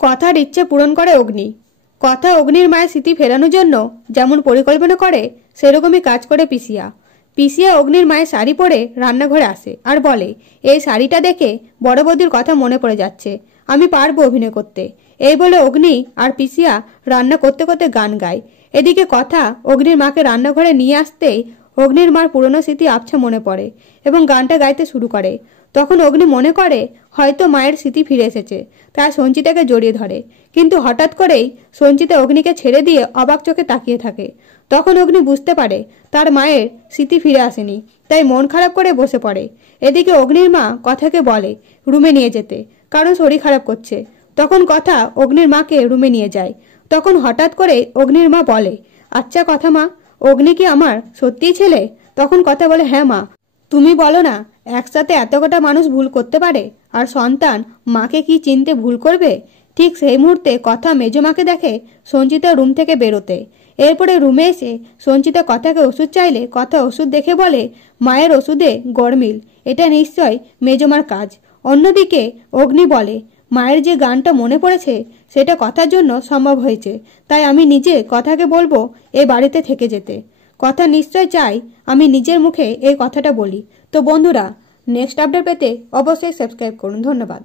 কথার ইচ্ছে পূরণ করে অগ্নি। কথা অগ্নির মায়ের স্মৃতি ফেরানোর জন্য যেমন পরিকল্পনা করে সেরকমই কাজ করে পিসিয়া। পিসিয়া অগ্নির মায়ের শাড়ি পরে রান্নাঘরে আসে আর বলে, এই শাড়িটা দেখে বড় বৌদির কথা মনে পড়ে যাচ্ছে, আমি পারবো অভিনয় করতে। এই বলে অগ্নি আর পিসিয়া রান্না করতে করতে গান গায়। এদিকে কথা অগ্নির মাকে রান্নাঘরে নিয়ে আসতেই অগ্নির মার পুরনো স্মৃতি আবছা মনে পড়ে এবং গানটা গাইতে শুরু করে। তখন অগ্নি মনে করে হয়তো মায়ের স্মৃতি ফিরে এসেছে, তাই সঞ্চিতাকে জড়িয়ে ধরে। কিন্তু হঠাৎ করেই সঞ্চিতা অগ্নিকে ছেড়ে দিয়ে অবাক চোখে তাকিয়ে থাকে। তখন অগ্নি বুঝতে পারে তার মায়ের স্মৃতি ফিরে আসেনি, তাই মন খারাপ করে বসে পড়ে। এদিকে অগ্নির মা কথাকে বলে রুমে নিয়ে যেতে, কারণ শরীর খারাপ করছে। তখন কথা অগ্নির মাকে রুমে নিয়ে যায়। তখন হঠাৎ করে অগ্নির মা বলে, আচ্ছা কথা মা, অগ্নি কি আমার সত্যিই ছেলে? তখন কথা বলে, হ্যাঁ মা, তুমি বলো না একসাথে এত কটা মানুষ ভুল করতে পারে, আর সন্তান মাকে কি চিনতে ভুল করবে? ঠিক সেই মুহূর্তে কথা মেজমাকে দেখে সঞ্চিতা রুম থেকে বেরোতে। এরপরে রুমে এসে সঞ্চিতা কথাকে ওষুধ চাইলে কথা ওষুধ দেখে বলে, মায়ের ওষুধে গরমিল, এটা নিশ্চয় মেজমার কাজ। অন্যদিকে অগ্নি বলে, মায়ের যে গানটা মনে পড়েছে সেটা কথার জন্য সম্ভব হয়েছে, তাই আমি নিজে কথাকে বলবো এ বাড়িতে থেকে যেতে। কথা নিশ্চয় চাই আমি নিজের মুখে এই কথাটা বলি। তো বন্ধুরা, নেক্সট আপডেট পেতে অবশ্যই সাবস্ক্রাইব করুন। ধন্যবাদ।